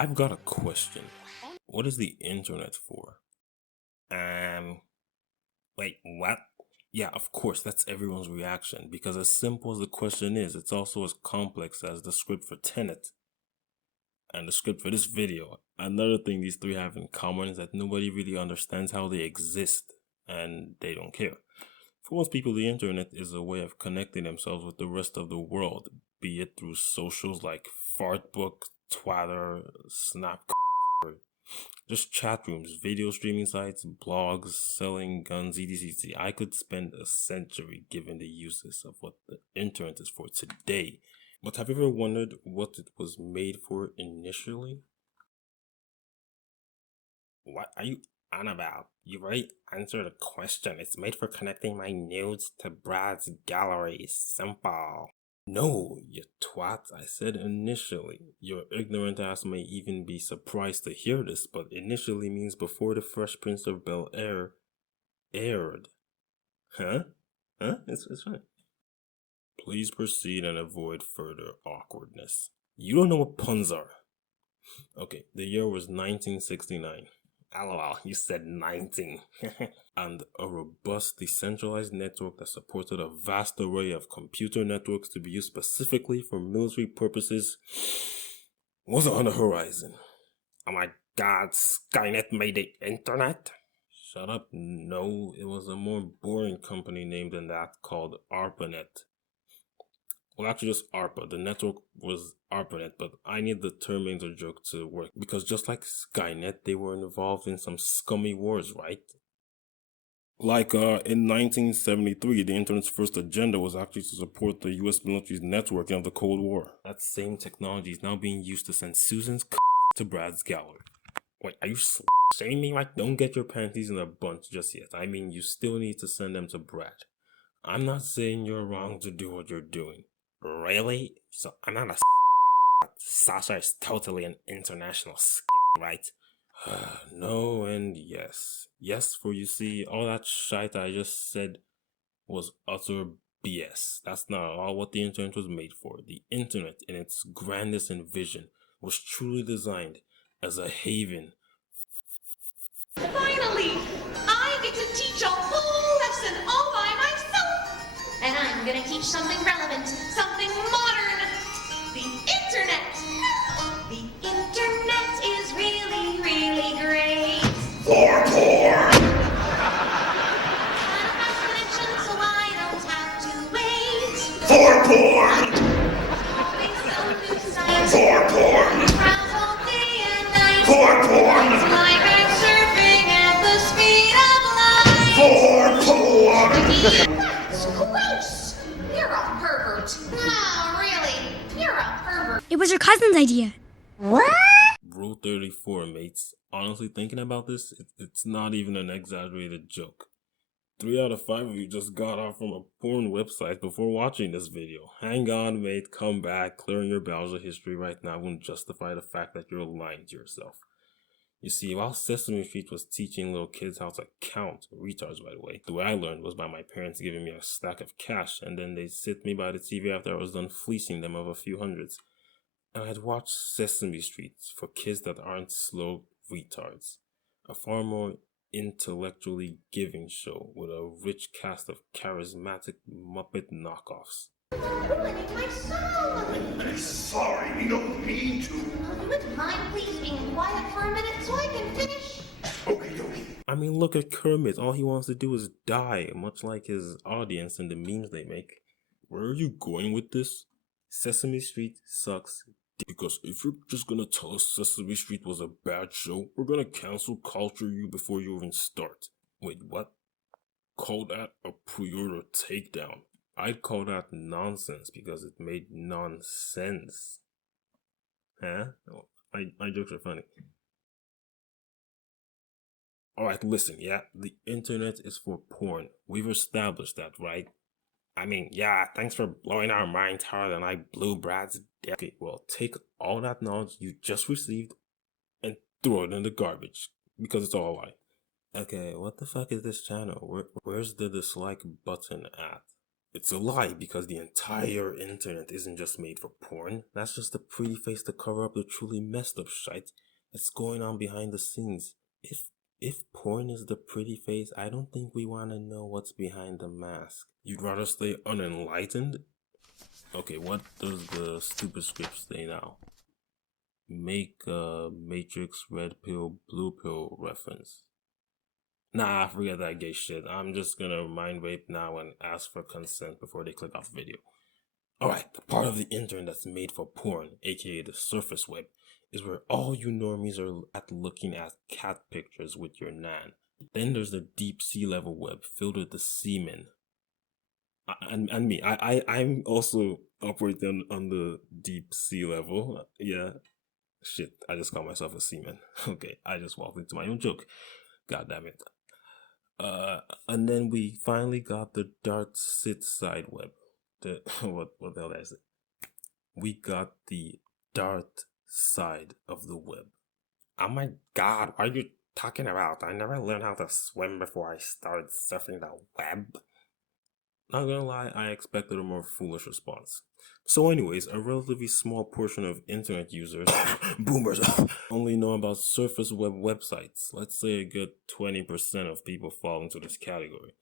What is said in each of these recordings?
I've got a question. What is the internet for? Wait, what? Yeah, of course, that's everyone's reaction, because as simple as the question is, it's also as complex as the script for Tenet and the script for this video. Another thing these three have in common is that nobody really understands how they exist, and they don't care. For most people, the internet is a way of connecting themselves with the rest of the world, be it through socials like Fartbook, Twitter, Snap, or just chat rooms, video streaming sites, blogs, selling guns, etc. I could spend a century giving the uses of what the internet is for today. But have you ever wondered what it was made for initially? What are you on about? You already answered the question. It's made for connecting my nudes to Brad's gallery. Simple. No, you twat. I said initially. Your ignorant ass may even be surprised to hear this, but initially means before the Fresh Prince of Bel-Air aired. Huh? It's fine. Please proceed and avoid further awkwardness. You don't know what puns are. Okay, the year was 1969. LOL, you said 19. And a robust decentralized network that supported a vast array of computer networks to be used specifically for military purposes was on the horizon. Oh my god, Skynet made the internet? Shut up, no, it was a more boring company name than that called ARPANET. Well, actually, just ARPA. The network was ARPANET, but I need the Terminator joke to work because just like Skynet, they were involved in some scummy wars, right? Like in 1973, the internet's first agenda was actually to support the US military's networking of the Cold War. That same technology is now being used to send Susan's to Brad's gallery. Wait, are you saying me right? Don't get your panties in a bunch just yet. I mean, you still need to send them to Brad. I'm not saying you're wrong to do what you're doing. Really? So I'm not a Sasha is totally an international right? No and yes. Yes, for you see, all that shite I just said was utter BS. That's not all what the internet was made for. The internet, in its grandest vision, was truly designed as a haven. Finally! I get to teach a whole lesson all by myself! And I'm gonna teach something relevant, something modern. The internet! The internet is really, really great. For porn! Got a fast connection so I don't have to wait. For porn! Always some new sites. For porn! Browse all day and night. For porn! It's like I'm surfing at the speed of light. For porn! That's gross! You're a pervert. No, really, you're a pervert. It was your cousin's idea. What? Rule 34, mates. Honestly, thinking about this, it's not even an exaggerated joke. 3 out of 5 of you just got off from a porn website before watching this video. Hang on, mate, come back. Clearing your browser history right now won't justify the fact that you're lying to yourself. You see, while Sesame Street was teaching little kids how to count, retards by the way, the way I learned was by my parents giving me a stack of cash and then they'd sit me by the TV after I was done fleecing them of a few hundreds. And I'd watch Sesame Street for kids that aren't slow retards. A far more intellectually giving show with a rich cast of charismatic Muppet knockoffs. Ruining my song! I'm sorry, we don't mean to. You wouldn't mind please being quiet for a minute so I can finish? Okie dokie. I mean, look at Kermit. All he wants to do is die, much like his audience and the memes they make. Where are you going with this? Sesame Street sucks. Because if you're just gonna tell us Sesame Street was a bad show, we're gonna cancel culture you before you even start. Wait, what? Call that a pre-order takedown. I'd call that nonsense because it made nonsense. Huh? Oh, my jokes are funny. Alright, listen, yeah, the internet is for porn. We've established that, right? I mean, yeah, thanks for blowing our minds harder than I blew Brad's dick. Okay, well, take all that knowledge you just received and throw it in the garbage, because it's all a lie. Okay, what the fuck is this channel? Where's the dislike button at? It's a lie because the entire internet isn't just made for porn. That's just a pretty face to cover up the truly messed up shite that's going on behind the scenes. If porn is the pretty face, I don't think we want to know what's behind the mask. You'd rather stay unenlightened? Okay, what does the stupid script say now? Make a Matrix red pill, blue pill reference. Nah, forget that gay shit. I'm just gonna mind rape now and ask for consent before they click off the video. Alright, the part of the internet that's made for porn, aka the surface web, is where all you normies are at looking at cat pictures with your nan. Then there's the deep sea level web filled with the seamen. And me, I'm also operating on the deep sea level. Yeah, shit, I just call myself a seaman. Okay, I just walked into my own joke. God damn it. And then we finally got the dark sit side web. The what the hell is it? We got the dark side of the web. Oh my god, what are you talking about? I never learned how to swim before I started surfing the web. Not gonna lie, I expected a more foolish response. So anyways, a relatively small portion of internet users, boomers, only know about surface web websites. Let's say a good 20% of people fall into this category.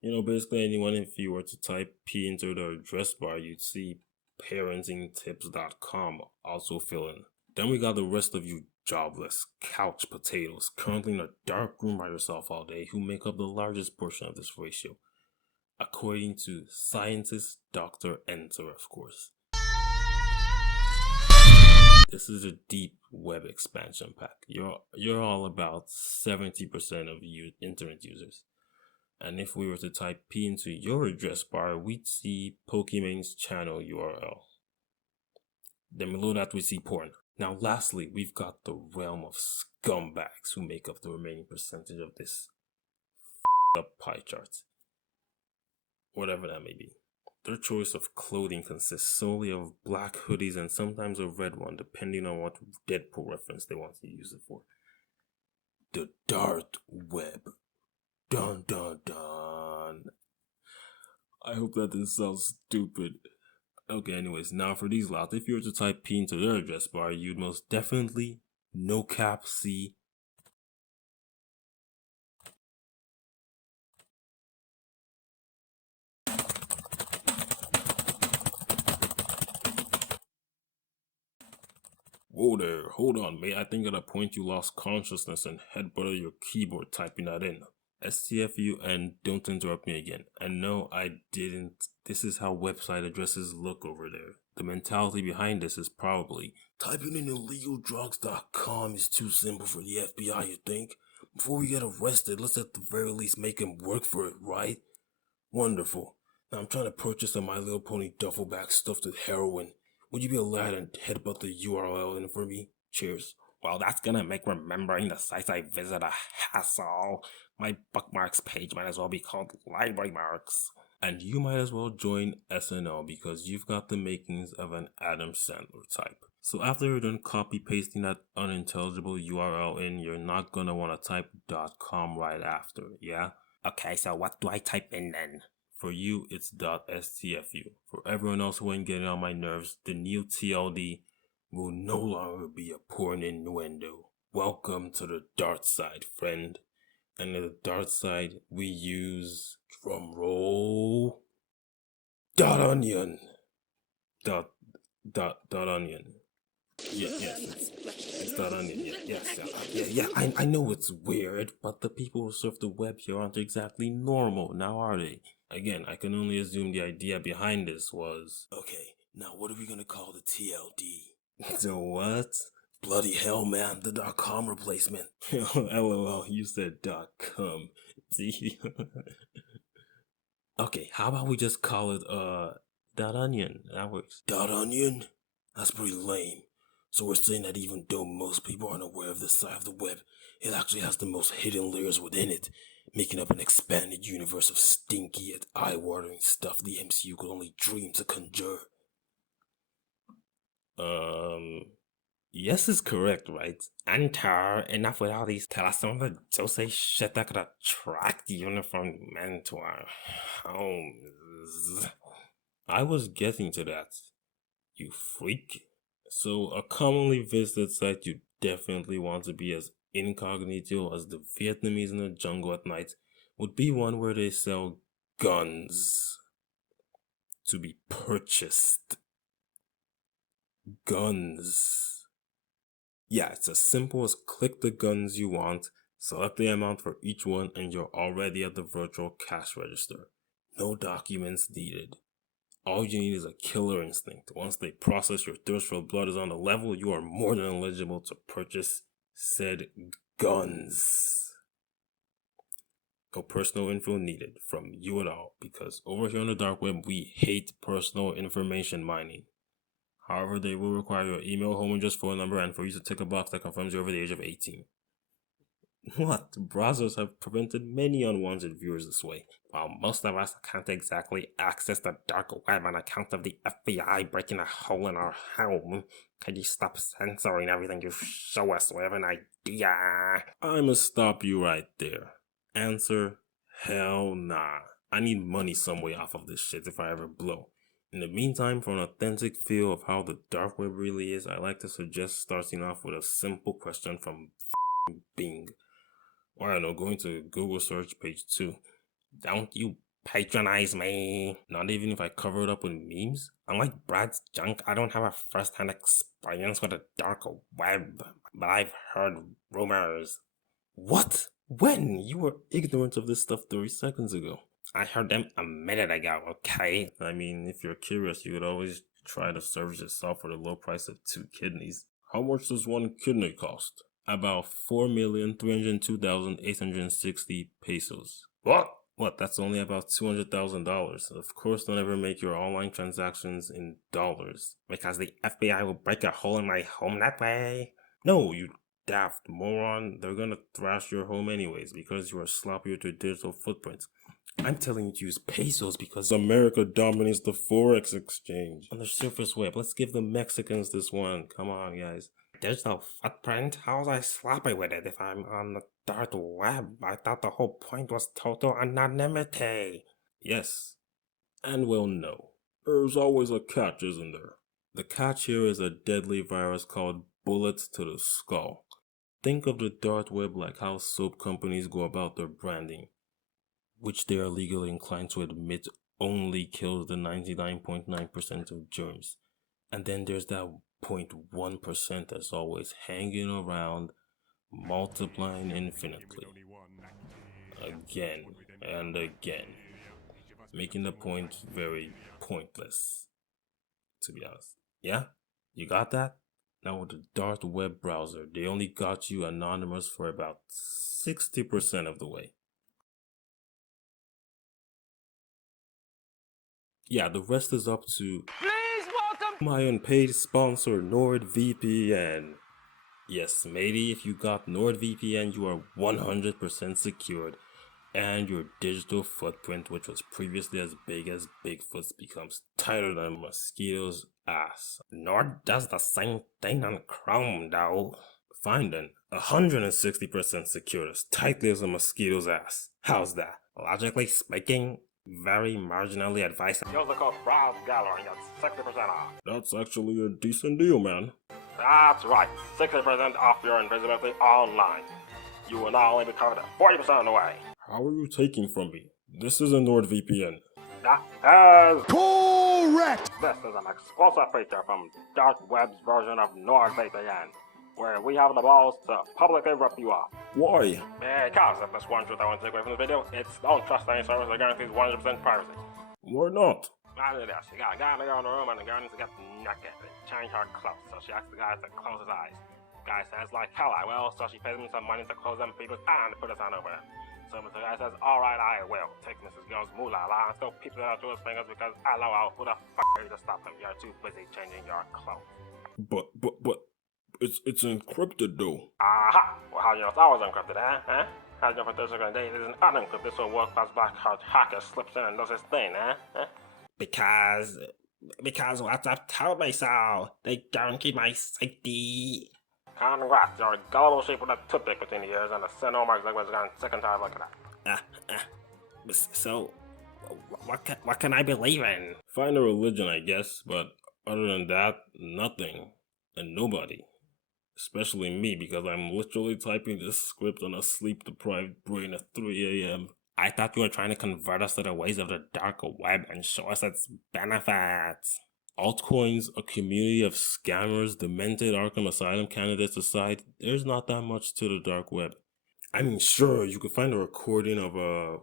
You know, basically anyone, if you were to type P into the address bar, you'd see parentingtips.com also fill in. Then we got the rest of you jobless couch potatoes currently in a dark room by yourself all day who make up the largest portion of this ratio. According to scientist Dr. Nter, of course. This is a deep web expansion pack. You're all about 70% of you internet users. And if we were to type P into your address bar, we'd see Pokemon's channel URL. Then below that we see porn. Now lastly, we've got the realm of scumbags who make up the remaining percentage of this up pie chart. Whatever that may be. Their choice of clothing consists solely of black hoodies and sometimes a red one, depending on what Deadpool reference they want to use it for. The dark web. Dun dun dun. I hope that didn't sound stupid. Okay, anyways, now for these lots, if you were to type P into their address bar, you'd most definitely, no cap, see whoa there, hold on, mate. I think at a point you lost consciousness and headbutted your keyboard typing that in. STFU and don't interrupt me again. And no, I didn't. This is how website addresses look over there. The mentality behind this is probably typing in illegaldrugs.com is too simple for the FBI, you think? Before we get arrested, let's at the very least make him work for it, right? Wonderful. Now I'm trying to purchase a My Little Pony duffel bag stuffed with heroin. Would you be allowed to headbutt the URL in for me? Cheers. Well, that's gonna make remembering the sites I visit a hassle. My bookmarks page might as well be called library marks. And you might as well join SNL because you've got the makings of an Adam Sandler type. So after you're done copy pasting that unintelligible URL in, you're not gonna want to type .com right after, yeah? Okay, so what do I type in then? For you, it's .stfu. For everyone else who ain't getting on my nerves, the new TLD will no longer be a porn innuendo. Welcome to the dark side, friend. And in the dark side, we use drum roll .onion. .onion. Yes, it's .onion. Yeah. I know it's weird, but the people who surf the web here aren't exactly normal, now are they? Again, I can only assume the idea behind this was, okay, now what are we gonna call the TLD? The what? Bloody hell, man, the .com replacement. LOL, you said .com. Okay, how about we just call it, .onion? That works. .onion? That's pretty lame. So we're saying that even though most people aren't aware of this side of the web, it actually has the most hidden layers within it, making up an expanded universe of stinky yet eye-watering stuff the MCU could only dream to conjure. Yes is correct, right? Nter, enough with all these tell us some of the Jose shit that could attract uniformed men to our homes. I was getting to that, you freak. So, a commonly visited site you definitely want to be as incognito as the Vietnamese in the jungle at night would be one where they sell guns to be purchased. Guns. Yeah, it's as simple as click the guns you want, select the amount for each one, and you're already at the virtual cash register. No documents needed. All you need is a killer instinct. Once they process your thirst for blood is on the level, you are more than eligible to purchase said guns. No personal info needed from you at all, because over here on the dark web, we hate personal information mining. However, they will require your email, home address, phone number, and for you to tick a box that confirms you're over the age of 18. What? Browsers have prevented many unwanted viewers this way, while most of us can't exactly access the dark web on account of the FBI breaking a hole in our home. Could you stop censoring everything you show us? We have an idea. I'ma stop you right there. Answer, hell nah. I need money some way off of this shit if I ever blow. In the meantime, for an authentic feel of how the dark web really is, I like to suggest starting off with a simple question from Bing. Or I don't know, going to Google search page 2. Don't you patronize me. Not even if I cover it up with memes. Unlike Brad's junk, I don't have a first-hand experience with the dark web, but I've heard rumors. What? When? You were ignorant of this stuff 30 seconds ago. I heard them a minute ago, okay? I mean, if you're curious, you could always try to service yourself for the low price of 2 kidneys. How much does 1 kidney cost? About 4,302,860 pesos. What? What? That's only about $200,000. Of course, don't ever make your online transactions in dollars, because the FBI will break a hole in my home that way. No, you daft moron. They're gonna thrash your home anyways because you are sloppy with your digital footprint. I'm telling you to use pesos because America dominates the forex exchange. On the surface web, let's give the Mexicans this one. Come on, guys. Digital footprint? How was I sloppy with it if I'm on the dark web? I thought the whole point was total anonymity. Yes. And well, no. There's always a catch, isn't there? The catch here is a deadly virus called bullets to the skull. Think of the dark web like how soap companies go about their branding, which they are legally inclined to admit only kills the 99.9% of germs. And then there's that 0.1% that's always hanging around, multiplying infinitely. Again and again. Making the point very pointless, to be honest. Yeah? You got that? Now with the dark web browser, they only got you anonymous for about 60% of the way. Yeah, the rest is up to my unpaid sponsor, NordVPN. Yes, matey, if you got NordVPN, you are 100% secured, and your digital footprint, which was previously as big as Bigfoot's, becomes tighter than a mosquito's ass. Nord does the same thing on Chrome, though. Fine then, 160% secured as tightly as a mosquito's ass. How's that? Logically speaking, very marginally advised. Use the code BROWSEGALLERY and get 60% off. That's actually a decent deal, man. That's right, 60% off your invisibility online. You will not only be covered at 40% of the way. How are you taking from me? This isn't NordVPN. That is Correct! This is an exclusive feature from Dark Web's version of NordVPN, where we have the balls to publicly rip you off. Why? Because if there's one truth I want to take away from this video, it's don't trust any service that guarantees 100% privacy. Why not? I do this. You got a guy in the girl in the room and the girl needs to get naked and change her clothes, so she asks the guy to close his eyes. The guy says, like, hell I will, so she pays me some money to close them people's eyes and put his hand over them. So the guy says, alright, I will. Take Mrs. Girl's moolah and still peeps it out through his fingers because LOL, who the fuck are you to stop him? You're too busy changing your clothes. But, it's encrypted though. Aha! Well, how do you know it's always encrypted, eh? How do you know for 30 seconds a day it isn't unencrypted so a world-class black hacker slips in and does his thing, eh? Because because WhatsApp told me so. They guaranteed my safety. Congrats, you're a gullible sheep with a toothpick between the ears and a sin marks like was gone sick and tired looking at. So, what can I believe in? Find a religion, I guess, but other than that, nothing. And nobody. Especially me, because I'm literally typing this script on a sleep-deprived brain at 3 a.m. I thought you were trying to convert us to the ways of the dark web and show us its benefits. Altcoins, a community of scammers, demented Arkham Asylum candidates aside, there's not that much to the dark web. I mean, sure, you could find a recording of a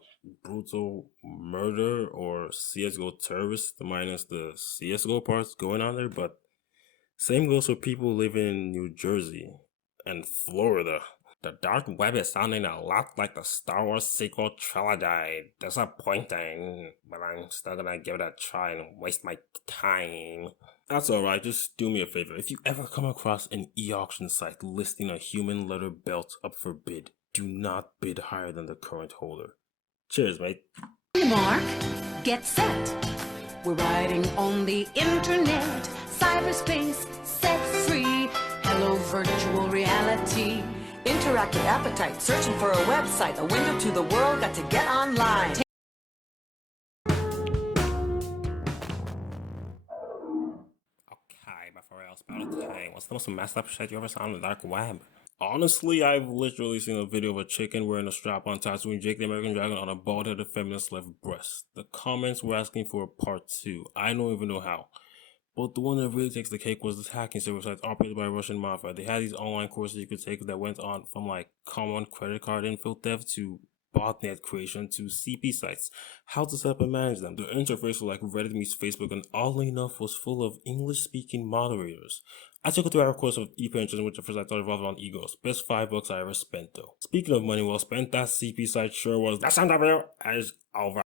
brutal murder or CSGO terrorist, minus the CSGO parts going on there, but same goes for people living in New Jersey and Florida. The dark web is sounding a lot like the Star Wars sequel trilogy. Disappointing, but I'm still gonna give it a try and waste my time. That's alright, just do me a favor. If you ever come across an e-auction site listing a human leather belt up for bid, do not bid higher than the current holder. Cheers, mate. Mark, get set. We're riding on the internet, cyberspace, set free. Hello, virtual reality. Interactive appetite, searching for a website, a window to the world, got to get online. Okay, before else about it, what's the most messed up shit you ever saw on the dark web? Honestly, I've literally seen a video of a chicken wearing a strap-on tattooing Jake the American Dragon on a bald-headed feminist left breast. The comments were asking for a part 2. I don't even know how. But the one that really takes the cake was this hacking server sites operated by Russian mafia. They had these online courses you could take that went on from like common credit card info theft to botnet creation to CP sites, how to set up and manage them. The interface was like Reddit meets Facebook, and oddly enough was full of English-speaking moderators. I took a 2-hour course of e-pensions, which at first I thought revolved around egos. Best $5 I ever spent though. Speaking of money well spent, that CP site sure was. That sound of you is over.